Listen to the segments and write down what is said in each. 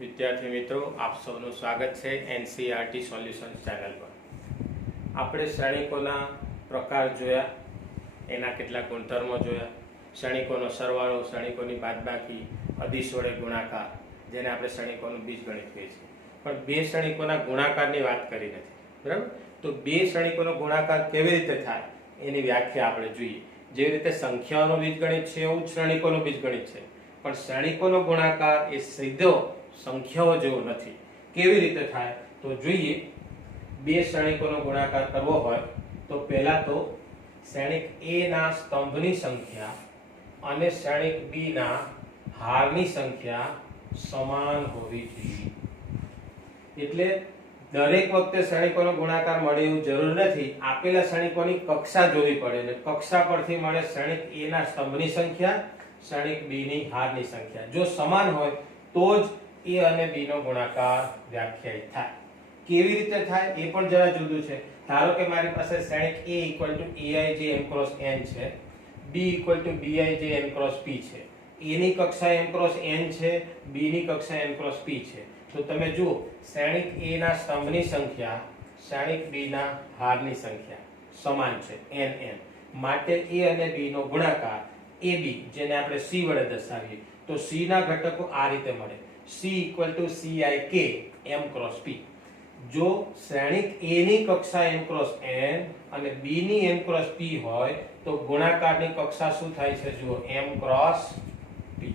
વિદ્યાર્થી મિત્રો, આપ સૌનું સ્વાગત છે એનસીઈઆરટી સોલ્યુશન્સ ચેનલ પર. આપણે શ્રેણિકોના પ્રકાર જોયા, એના કેટલાક ગુણધર્મો જોયા. શ્રેણિકોનો સરવાળો, શ્રેણિકોની બાદબાકી, અદિશ વડે ગુણાકાર, જેને આપણે શ્રેણિકોનું બીજગણિત કહીએ છીએ. પણ બે શ્રેણિકોના ગુણાકારની વાત કરી નથી, બરાબર? તો બે શ્રેણિકોનો ગુણાકાર કેવી રીતે થાય એની વ્યાખ્યા આપણે જોઈએ. જેવી રીતે સંખ્યાઓનું બીજગણિત છે એવું શ્રેણિકોનું બીજગણિત છે, પણ શ્રેણિકોનો ગુણાકાર એ સીધો સંખ્યાઓ જેવો નથી. કેવી રીતે થાય તો જોઈએ. બે શ્રેણિકોનો ગુણાકાર કરવો હોય તો પહેલા તો શ્રેણિક A ના સ્તંભની સંખ્યા અને શ્રેણિક B ના હારની સંખ્યા સમાન હોવી જોઈએ. એટલે દરેક વખતે શ્રેણિકોનો ગુણાકાર મળે એવું જરૂર નથી. આપેલા શ્રેણિકોની કક્ષા જોવી પડે અને કક્ષા પરથી મળે શ્રેણિક A ના સ્તંભની સંખ્યા, શ્રેણિક B ની હારની સંખ્યા. જો સમાન હોય તો જ A અને B નો ગુણાકાર વ્યાખ્યાયિત થાય. કેવી રીતે થાય એ પણ જરા જુદું છે. ધારો કે મારી પાસે શ્રેણિક A Aij m cross n છે, B Bij m cross p છે. A ની કક્ષા m cross n છે, B ની કક્ષા m cross p છે. તો તમે જુઓ, શ્રેણિક A ના સ્તંભની સંખ્યા, શ્રેણિક B ના હારની સંખ્યા સમાન છે n. માટે A અને B નો ગુણાકાર AB, જેને આપણે C વડે દર્શાવીએ તો C ના ઘટકો આ રીતે મળે. C Cik m cross p. જો શ્રેણિક A ની કક્ષા m cross n અને B ની m cross p હોય તો ગુણાકારની કક્ષા શું થાય છે? જુઓ, m cross p.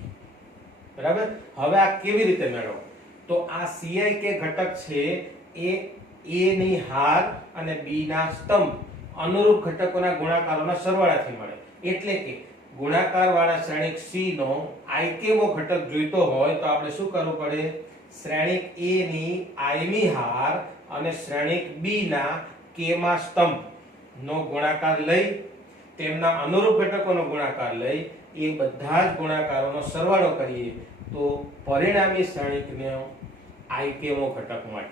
બરાબર? હવે આ કેવી રીતે મેળવવું? તો આ Cik ઘટક છે એ A ની હાર અને B ના સ્તંભ અનુરૂપ ઘટકોના ગુણાકારોના સરવાળાથી મળે. એટલે કે ગુણાકાર વાળા શ્રેણિક C નો ik મો ઘટક જોઈતો હોય તો આપણે શું કરવું પડે? શ્રેણિક A ની i મી હાર અને શ્રેણિક B ના k મા સ્તંભ નો ગુણાકાર લઈ, તેમના અનુરૂપ ઘટકોનો ગુણાકાર લઈ, એ બધા જ ગુણાકારોનો સરવાળો કરીએ તો પરિણામી શ્રેણિકનો ik મો ઘટક મળે.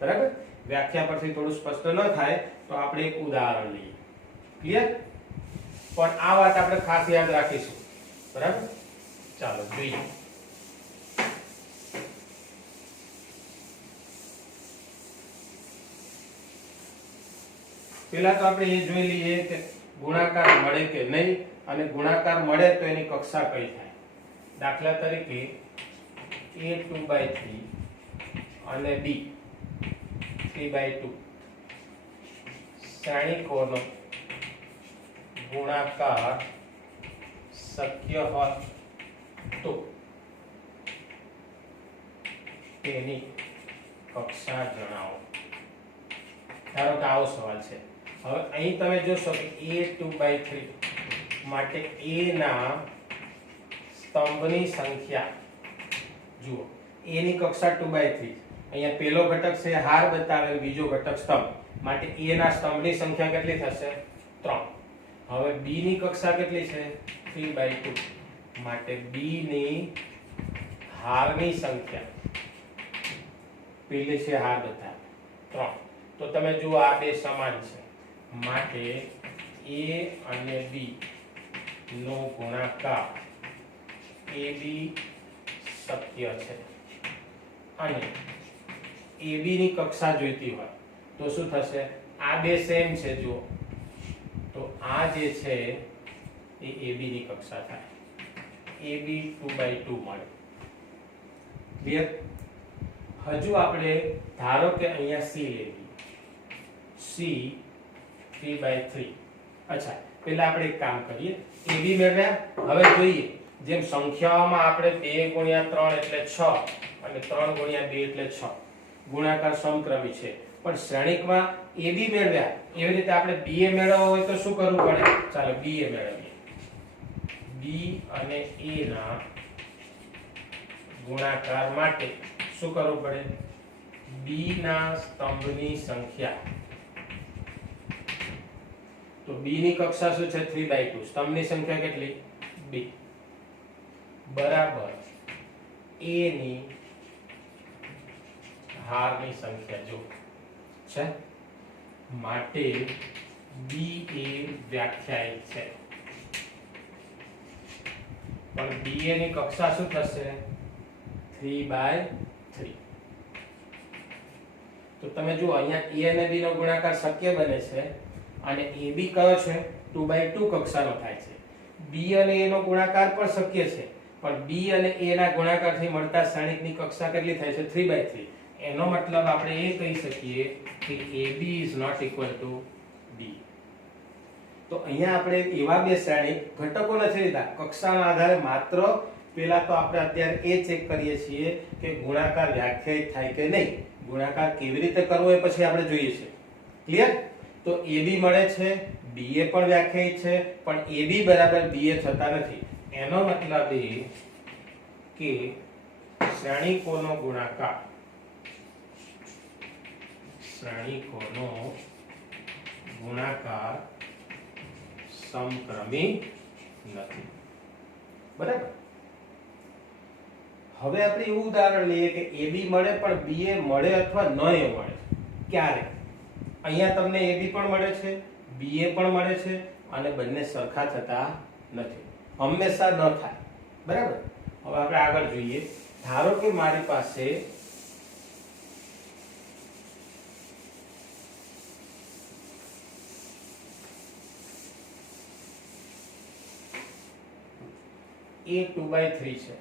બરાબર? વ્યાખ્યા પરથી થોડું સ્પષ્ટ ન થાય તો આપણે એક ઉદાહરણ લઈએ. ક્લિયર? પણ આ વાત આપણે ખાસ યાદ રાખીશું. બરાબર? ચાલો જોઈએ. પહેલા તો આપણે એ જોઈ લઈએ કે ગુણાકાર મળે કે નહીં, અને ગુણાકાર મળે તો એની કક્ષા કઈ થાય. દાખલા તરીકે A 2/3 અને B 3/2 શ્રેણિકોનો ગુણાકાર શક્ય હોય તો તેની કક્ષા જણાવો. ધારો કે આવો સવાલ છે. હવે અહીં તમે જોશો કે A 2/3 માટે A ના સ્તંભની સંખ્યા જુઓ, A ની કક્ષા 2/3. અહીંયા પહેલો ઘટક છે હાર બતાવેલ, બીજો ઘટક સ્તંભ. માટે A ના સ્તંભની સંખ્યા કેટલી થશે? 3. હવે B ની કક્ષા કેટલી છે? 3/2. માટે B ની હારની સંખ્યા, પેલી છે હાર બતાવેલ 3. તો તમે જુઓ આ બે સમાન છે, માટે A અને B નો ગુણાકાર AB શક્ય છે. અને AB ની કક્ષા જોઈતી હોય તો શું થશે? આ બે સેમ છે જુઓ, તો આ જે છે એ AB ની કક્ષા થાય. AB 2/2 મળે. ક્લિયર? હજુ આપણે ધારો કે અહીંયા C લઈ લઈએ. C 3/3. અચ્છા, પહેલા આપણે એક કામ કરીએ. AB મેળવ્યા. હવે જોઈએ, જેમ સંખ્યાઓમાં આપણે 2 × 3 એટલે 6 અને 3 × 2 એટલે 6 ગુણાકાર સમક્રમી છે. પણ શ્રેણિકમાં AB મેળવ્યા, એવી રીતે આપણે BA મેળવવો હોય તો શું કરવું પડે? ચાલો BA મેળવીએ. B અને A ના ગુણાકાર માટે શું કરવું પડે? B ના સ્તંભની સંખ્યા, તો B ની કક્ષા શું છે? 3/2. સ્તંભની સંખ્યા કેટલી? 2 બરાબર A ની હારની સંખ્યા જો છે. માટે B એ વ્યાખ્યાયિત છે. પણ BA ની કક્ષા શું થશે? 3/3. 3. તો તમે જુઓ અહીંયા a અને b નો ગુણાકાર શક્ય બને છે અને ab કયો છે 2/2 કક્ષાનો થાય છે. b અને a નો ગુણાકાર પણ શક્ય છે પણ b અને a ના ગુણાકારથી મળતા શ્રેણિકની કક્ષા કેટલી થાય છે 3/3. એનો મતલબ આપણે એ કહી શકીએ કે ab is not equal to b. તો અહીંયા આપણે એવા બે શ્રેણિક ઘટકો નથી લીધા, કક્ષાના આધારે માત્ર પેલા તો આપણે અત્યારે એ ચેક કરીએ છીએ કે ગુણાકાર વ્યાખ્યાયિત થાય કે નહીં. ગુણાકાર કેવી રીતે કરવો એ પછી આપણે જોઈએ છે. ક્લિયર? તો AB મળે છે, BA પણ વ્યાખ્યાયિત છે, પણ AB બરાબર BA થતા નથી. એનો મતલબ એ કે શ્રેણિકોનો ગુણાકાર સમક્રમી નથી. બરાબર? હવે આપણે એવું ઉદાહરણ લઈએ કે AB મળે પણ BA મળે અથવા ન મળે. ક્યારે? અહીંયા તમને AB પણ મળે છે, BA પણ મળે છે અને બંને સરખા થતા નથી. હંમેશા ન થાય. બરાબર? હવે આપણે આગળ જોઈએ. ધારો કે મારી પાસે A 2/3 છે,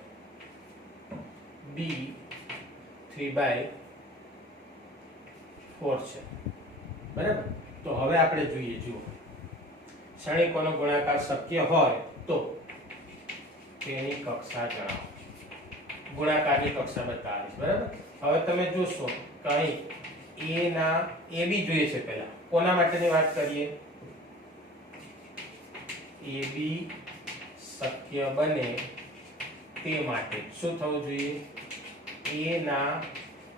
B 3/4 છે. બરાબર? તો હવે આપણે જોઈએ. જુઓ, શ્રેણિકોનો ગુણાકાર શક્ય હોય તો તેની કક્ષા જણાવો. ગુણાકારની કક્ષા બતાવીશ. બરાબર? હવે તમે જોશો કઈ A ના AB જોઈએ છે. પહેલા કોના માટેની વાત કરીએ? AB શક્ય બને તે માટે શું થવું જોઈએ? A ના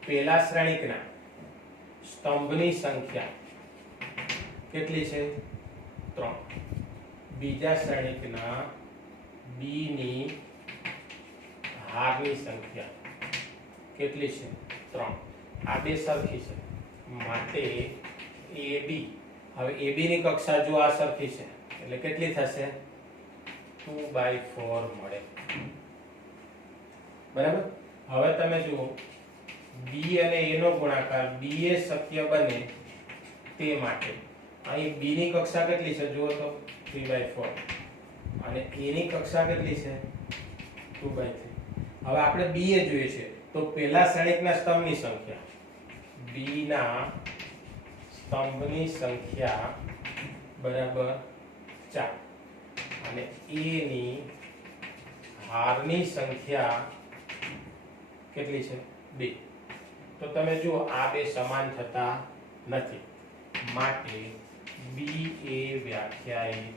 પહેલા શ્રેણિકના સ્તંભની સંખ્યા કેટલી છે? 3. બીજા શ્રેણિકના B ની હારની સંખ્યા કેટલી છે? 3. આ બે સરખી છે માટે AB, હવે AB ની કક્ષા જો આ સરખી છે એટલે કેટલી થશે? 2/4 મળે. બરાબર? હવે તમે જુઓ B અને A નો ગુણાકાર BA શક્ય બને તે માટે અહીં B ની કક્ષા કેટલી છે? જુઓ તો 3/4 અને A ની કક્ષા કેટલી છે? 2/3. હવે આપણે BA જોઈએ છે તો પહેલા શ્રેણિકના સ્તંભની સંખ્યા, B ના સ્તંભની સંખ્યા બરાબર 4 અને A ની હારની સંખ્યા કેટલી છે? 2. તો તમે જુઓ આ બે સમાન થતા નથી માટે BA વ્યાખ્યાયિત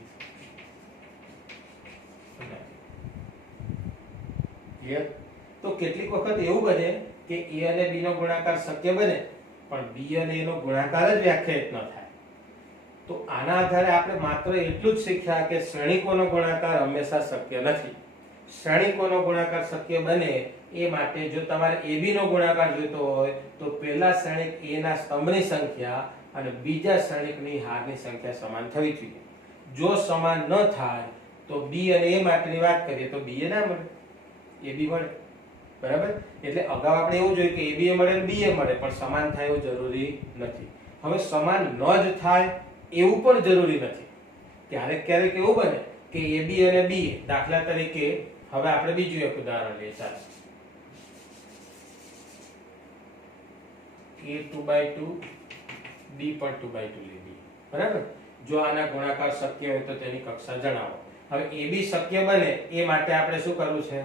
નથી. ક્લિયર? તો કેટલીક વખત એવું બને કે A અને B નો ગુણાકાર શક્ય બને પણ B અને A નો ગુણાકાર જ વ્યાખ્યાયિત ન થાય. તો આના આધારે આપણે માત્ર એટલું જ શીખ્યા કે શ્રેણિકોનો ગુણાકાર હંમેશા શક્ય નથી. શ્રેણિકોનો ગુણાકાર શક્ય બને એ માટે જો તમારે AB નો ગુણાકાર જોઈતો હોય તો પહેલા શ્રેણિક A ના સ્તંભની સંખ્યા અને બીજા શ્રેણિકની હારની સંખ્યા સમાન થવી જોઈએ. જો સમાન ન થાય તો B અને A માટેની વાત કરીએ તો BA ના મળે, AB મળે. બરાબર? એટલે અગાઉ આપણે એવું જોયું કે ABA મળે અને BA મળે પણ સમાન થાય એવું જરૂરી નથી. હવે સમાન ન જ થાય એવું પણ જરૂરી નથી. ક્યારેક ક્યારેક એવું બને કે AB અને BA, દાખલા તરીકે હવે આપણે બીજું એક ઉદાહરણ લઈએ. ચાલો A 2/2, B પણ 2/2 લઈએ. બરાબર? જો આના ગુણાકાર શક્ય હોય તો તેની કક્ષા જણાવો. હવે AB શક્ય બને એ માટે આપણે શું કરવું છે?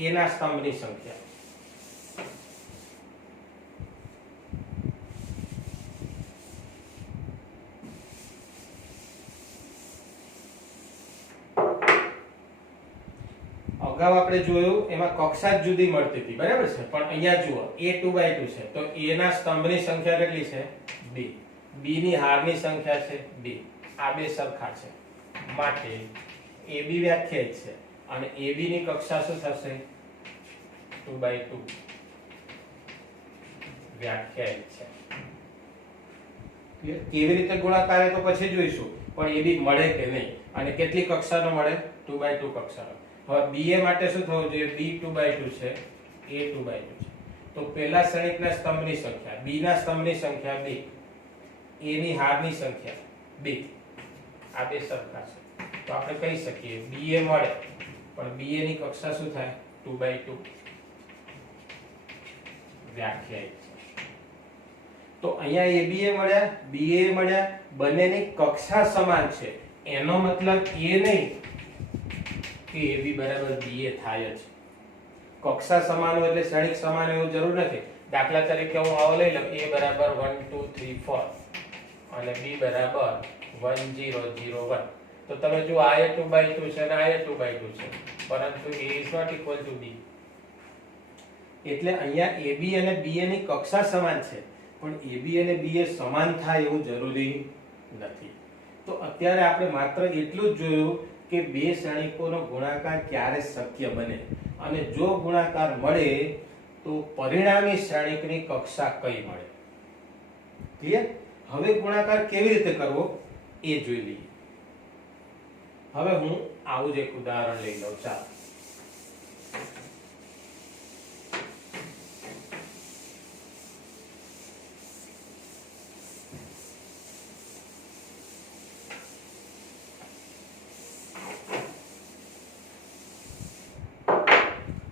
A ના સ્તંભની સંખ્યા, અગાઉ આપણે જોયું એમાં કક્ષા જ જુદી મળતી હતી. બરાબર છે? પણ અહીંયા જુઓ A 2/2 છે તો A ના સ્તંભની સંખ્યા કેટલી છે? 2. B ની હારની સંખ્યા છે 2. આ બે સરખા છે માટે AB વ્યાખ્યાયિત છે અને AB ની કક્ષા શું થશે? 2/2 વ્યાખ્યાયિત છે. કેવી રીતે ગુણાકાર એ તો પછી જોઈશું, પણ AB મળે કે નહીં અને કેટલી કક્ષાનો મળે? 2/2 કક્ષાનો. હવે BA માટે શું થવું જોઈએ? B 2/2 છે, A 2/2 છે. તો પહેલા શ્રેણિકના સ્તંભની સંખ્યા, બી ના સ્તંભની સંખ્યા 2, એ ની હારની સંખ્યા 2, આ બે સરખા છે તો આપણે કહી શકીએ BA મળે, પણ BA ની કક્ષા શું થાય? 2/2 વ્યાખ્યાયિત છે. તો અહીંયા ABA મળ્યા, BA મળ્યા, બંનેની કક્ષા સમાન છે. એનો મતલબ એ નહીં કે AB બરાબર BA થાય જ. કક્ષા સમાન હોય એટલે શ્રેણિક સમાન એવું જરૂર નથી. દાખલા તરીકે હું આવો લઈ લઉં, A બરાબર 1 2 3 4 અને B બરાબર 1 0 0 1. તો તમે જો આ 2/2 છે અને આ 2/2 છે, પરંતુ A is not equal to B. એટલે અહીંયા AB અને BA ની કક્ષા સમાન છે, પણ AB અને BA સમાન થાય એવું જરૂરી નથી. તો અત્યારે આપણે માત્ર એટલું જ જોયું કે બે શ્રેણિકોનો ગુણાકાર ક્યારે શક્ય બને, અને જો ગુણાકાર મળે તો પરિણામી શ્રેણિકની કક્ષા કઈ મળે. ક્લિયર? હવે ગુણાકાર કેવી રીતે કરવો એ જોઈ લઈએ. હવે હું આવું જ એક ઉદાહરણ લઈ લઉં. ચાલો,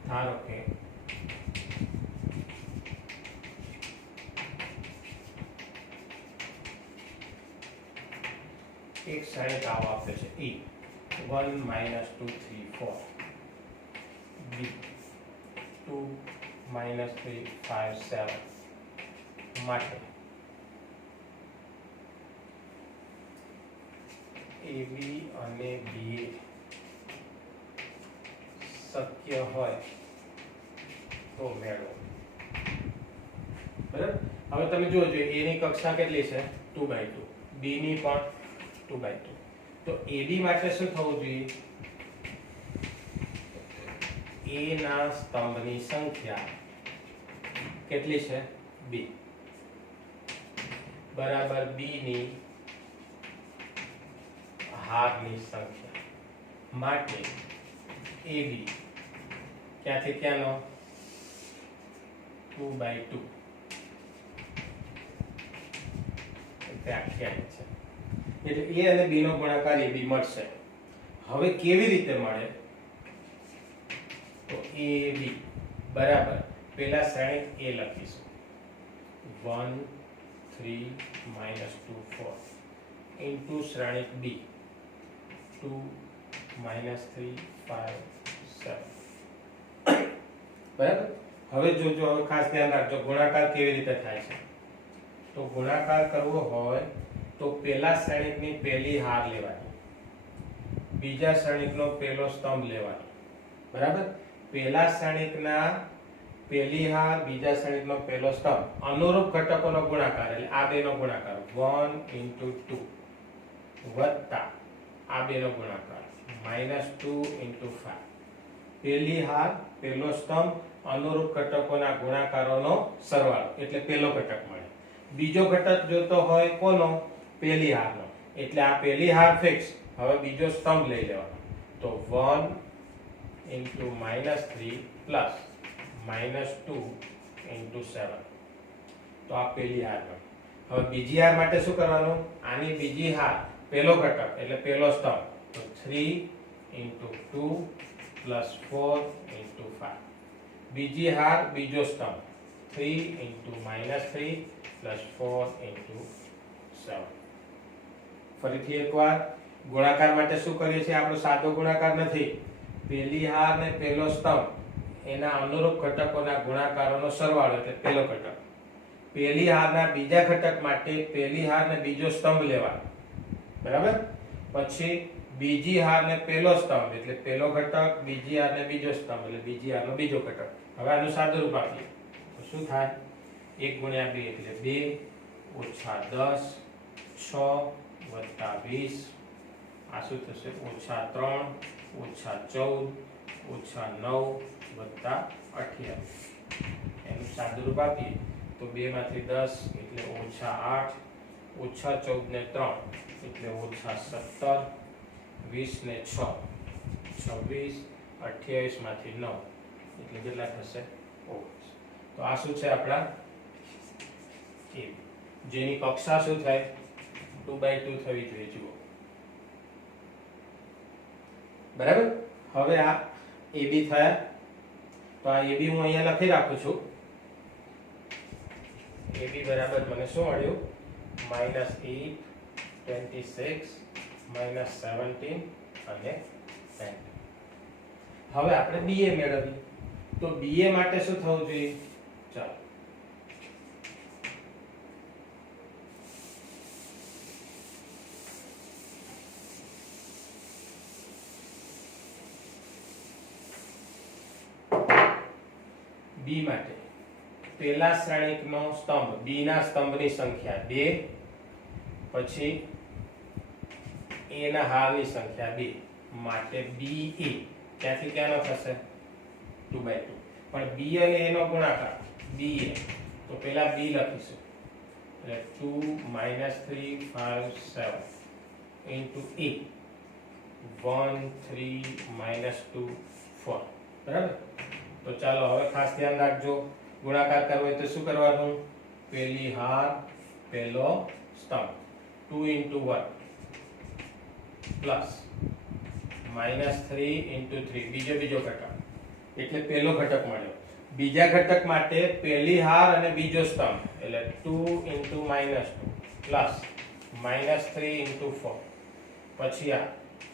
ધારો કે એક શ્રેણિક આવો આપે છે E 1 - 2 3 4, B 2 - 3 5 7 માટે AB અને BA શક્ય હોય તો મેળવો. બરાબર? હવે તમે જોજો, A ની કક્ષા કેટલી છે? 2/2, B ની પણ 2/2. તો AB માટે શું થવું જોઈએ? A ના સ્તંભની સંખ્યા કેટલી છે? 2 બરાબર B ની હારની સંખ્યા માટે AB ક્યાંથી ક્યાંનો? 2/2 વ્યાખ્યાયિત છે. એટલે A અને B નો ગુણાકાર AB મળશે. હવે કેવી રીતે મળે? તો AB બરાબર પહેલા શ્રેણિક A લખીશું 1 3 - 2 4 ઇન્ટુ શ્રેણિક B 2 - 3 5 7. બરાબર? હવે જોજો, હવે ખાસ ધ્યાન રાખજો ગુણાકાર કેવી રીતે થાય છે. તો ગુણાકાર કરવો હોય તો પહેલા શ્રેણિકની પહેલી હાર લેવાની, બીજા શ્રેણિકનો પહેલો સ્તંભ લેવાનો. બરાબર? પહેલા શ્રેણિકના પહેલી હાર, બીજા શ્રેણિકનો પહેલો સ્તંભ, અનુરૂપ ઘટકોનો ગુણાકાર એટલે આ બેનો ગુણાકાર 1 * 2 વત્તા આ બેનો ગુણાકાર -2 * 5. પહેલી હાર, પહેલો સ્તંભ, અનુરૂપ ઘટકોના ગુણાકારોનો સરવાળો એટલે પહેલો ઘટક મળે. બીજો ઘટક જોતો હોય કોનો? પહેલી હારનો. એટલે આ પહેલી હાર ફિક્સ. હવે બીજો સ્તંભ લઈ લેવાનો. તો 1 * -3 પ્લસ -2 * 7. તો આ પહેલી હાર મળે. હવે બીજી હાર માટે શું કરવાનું? આની બીજી હાર, પહેલો ઘટક એટલે પહેલો સ્તંભ, તો 3 * 2 પ્લસ 4 * 5. બીજી હાર, બીજો સ્તંભ 3 * -3 પ્લસ 4 * 7. ફરીથી એકવાર ગુણાકાર માટે શું કરીએ છીએ? આપણો સાદો ગુણાકાર નથી. પહેલી હાર ને પહેલો સ્તંભ એના અનુરૂપ ઘટકોના ગુણાકારોનો સરવાળો એટલે પહેલો ઘટક. પહેલી હારના બીજા ઘટક માટે પહેલી હાર ને બીજો સ્તંભ લેવાનો. બરાબર? પછી બીજી હાર ને પહેલો સ્તંભ એટલે પહેલો ઘટક, બીજી હાર ને બીજો સ્તંભ એટલે બીજી હારનો બીજો ઘટક. હવે આનું સાદું રૂપ આપીએ તો શું થાય? 1 × 2 એટલે 2 - 10 6 વત્તા 20. આ શું થશે? -3 -14 -9 વત્તા 28. એનું સાદું રૂપ આપીએ તો 2 માંથી 10 એટલે -8, -14 ને 3 એટલે -17, 20 ને 6 26, 28 માંથી 9 એટલે કેટલા થશે? 19. તો આ શું છે આપણા AB, જેની કક્ષા શું થાય 2/2 થવી જોઈએ. જુઓ બરાબર. હવે આ AB થયા, તો આ AB હું અહીંયા લખી રાખું છું. AB બરાબર મને શું મળ્યું? -8, 26, -17 અને 10. હવે આપણે BA મેળવીએ. તો BA માટે શું થવું જોઈએ? ચાલો B માટે પહેલા શ્રેણિકનો સ્તંભ, B ના સ્તંભની સંખ્યા 2, પછી A ના હારની સંખ્યા 2 માટે BA ક્યાંથી ક્યાંનો થશે? 2/2. પણ B અને A નો ગુણાકાર BA, તો પહેલા B લખીશું એટલે 2 -3 5 7 into A 1 3 -2 4. બરાબર. તો ચાલો હવે ખાસ ધ્યાન રાખજો, ગુણાકાર કરવો હોય તો શું કરવાનું? પહેલી હાર પહેલો સ્તંભ 2 into 1 પ્લસ -3 into 3 બીજો ઘટક, એટલે પહેલો ઘટક મળ્યો. બીજા ઘટક માટે પહેલી હાર અને બીજો સ્તંભ એટલે 2 into -2 પ્લસ -3 into 4. પછી આ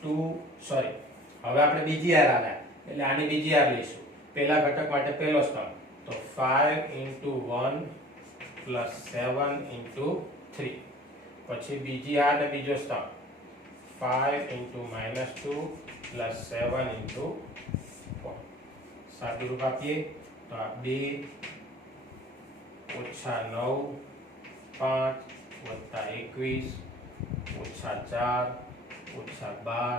2 સોરી હવે આપણે બીજી હાર આલ્યા એટલે આની બીજી હાર લઈશું. પહેલા ઘટક માટે પહેલો સ્તંભ તો 5 into 1 plus 7 into 3. પછી બીજી હાર અને બીજો સ્તંભ 5 into -2 plus 7 into 4. સાદું રૂપ આપીએ તો આ 2 - 9 5 + 21 -4 -12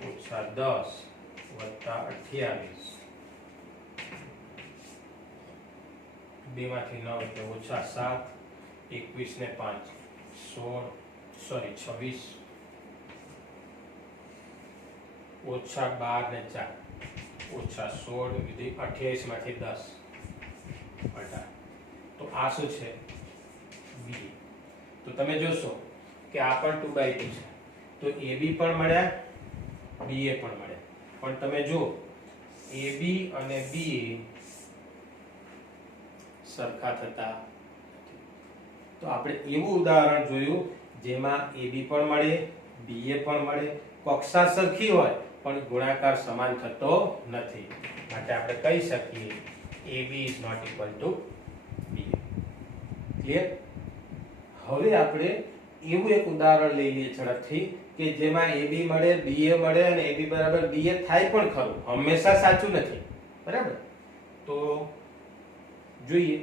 -10 + 28. 2 માંથી 9 એટલે -7, 21 ને 5 16 સોરી 26 -12 ને 4 -16 વિધિ 28 માંથી 10 18. તો આ શું છે? B. તો તમે જોશો કે આ પણ 2/2 છે, તો AB પણ મળ્યા, BA પણ મળ્યા. પણ તમે જો AB અને BA સરખા થતા નથી. તો આપણે એવું ઉદાહરણ જોયું જેમાં AB પણ મળે, BA પણ મળે, કક્ષા સરખી હોય પણ ગુણાકાર સમાન થતો નથી. માટે આપણે કહી શકીએ AB is not equal to BA. Clear? હવે આપણે એવું એક ઉદાહરણ લઈ લઈએ ઝડપથી કે જેમાં AB મળે, BA મળે અને AB બરાબર BA થાય પણ ખરું, હંમેશા સાચું નથી. બરાબર. તો જોઈએ.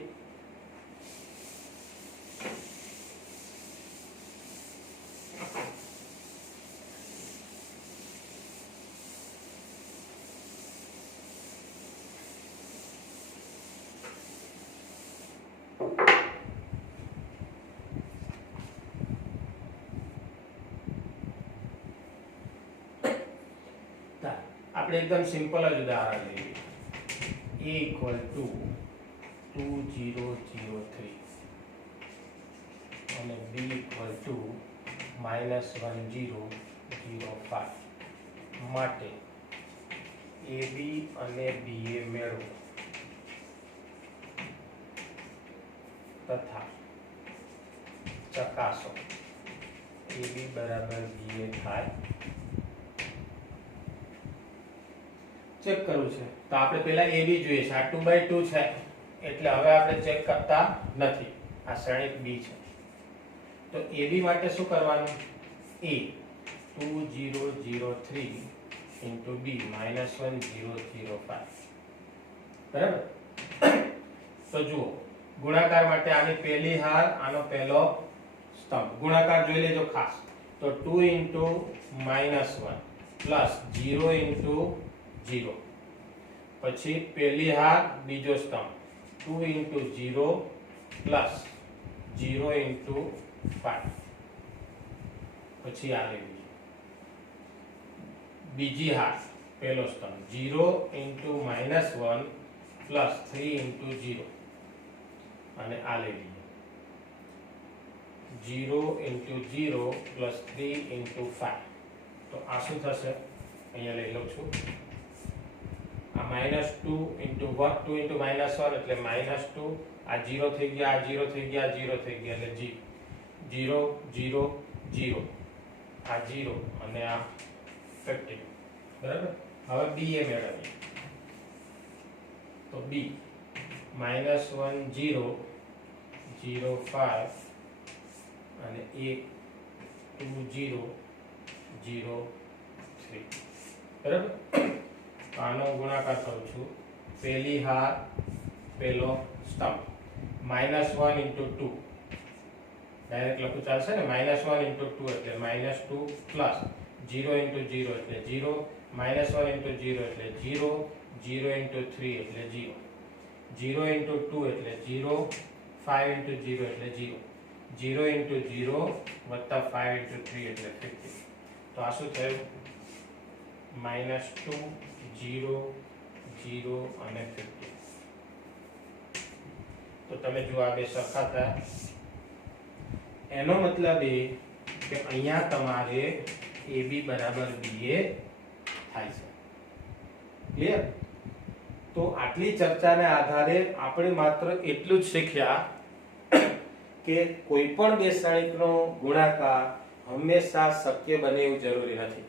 આપણે એકદમ સિમ્પલ જ ઉદાહરણ લઈએ. A equal to 2003 અને B equal to -1005 માટે AB અને BA મેળવો તથા ચકાસો AB બરાબર BA થાય. ચેક કરવું છે તો આપણે પહેલા AB જોઈએ છે. આ 2/2 છે એટલે હવે આપણે ચેક કરતા નથી. આ શ્રેણિક B છે તો AB માટે શું કરવાનું? A 2003 into B -1005. બરાબર. તો જુઓ ગુણાકાર માટે આની પહેલી હાર, આનો પહેલો સ્તંભ. ગુણાકાર જોઈ લેજો ખાસ. તો 2 into -1 plus 0 into 0. પછી પહેલી હાર બીજો સ્તંભ 2 into 0 plus 0 into 5. પછી આ લેવી બીજી હાર પહેલો સ્તંભ 0 into -1 plus 3 into 0. અને આ લઈ લઈએ 0 into 0 plus 3 into 5. તો આ શું થશે? અહીંયા લઈ લઉં છું. આ -2 into 1, 2 into -1 એટલે -2. આ 0 થઈ ગયા, આ 0 થઈ ગયા, આ 0 થઈ ગયા એટલે 0 0 0. આ 0 અને આ 50. બરાબર. હવે b એ મેળવીએ. તો b -1 0 0 5 અને 1 2 0 0 3. બરાબર. આનો ગુણાકાર કરું છું. પહેલી હાર પહેલો સ્તંભ -1 into 2 ડાયરેક્ટ લખું ચાલશે ને. -1 into 2 એટલે -2 પ્લસ 0 into 0 એટલે 0 -1 into 0 એટલે 0 0 into 3 એટલે 0 0 into 2 એટલે 0 5 into 0 એટલે 0 0 into 0 વત્તા 5 into 3 એટલે 50. તો આ શું થયું? -2 0 0 અને 50. તો તમે જો આ બે સરખા થયા. એનો મતલબ એ કે અહીંયા તમારે AB બરાબર BA થાય છે. ક્લિયર? તો આટલી ચર્ચાના આધારે આપણે માત્ર એટલું જ શીખ્યા કે કોઈ પણ બે સળિકનો ગુણાકાર હંમેશા શક્ય બને એવું જરૂરી નથી.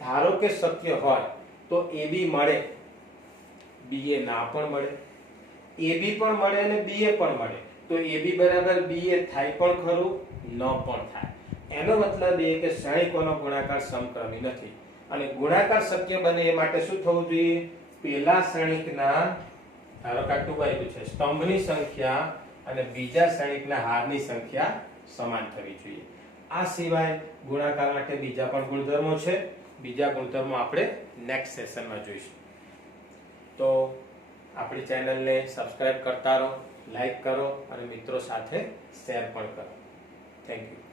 ધારો કે શક્ય હોય તો AB મળે, BA ના પણ મળે, AB પણ મળે અને BA પણ મળે. તો AB બરાબર BA થાય પણ ખરું, ન પણ થાય. એનો મતલબ એ કે સળિકોનો ગુણાકાર સમક્રમી નથી. અને ગુણાકાર શક્ય બને એ માટે શું થવું જોઈએ? પહેલા સળિકના ધારો કે 2/2 છે, સ્તંભની સંખ્યા અને બીજા સળિકના હારની સંખ્યા સમાન થવી જોઈએ. આ સિવાય ગુણાકાર માટે બીજા પણ ગુણધર્મો છે. બીજા ગુણધર્મો આપણે નેક્સ્ટ સેશનમાં જોઈશું. તો આપણી ચેનલને સબસ્ક્રાઇબ કરતા રહો, લાઈક કરો અને મિત્રો સાથે શેર પણ કરો. Thank you.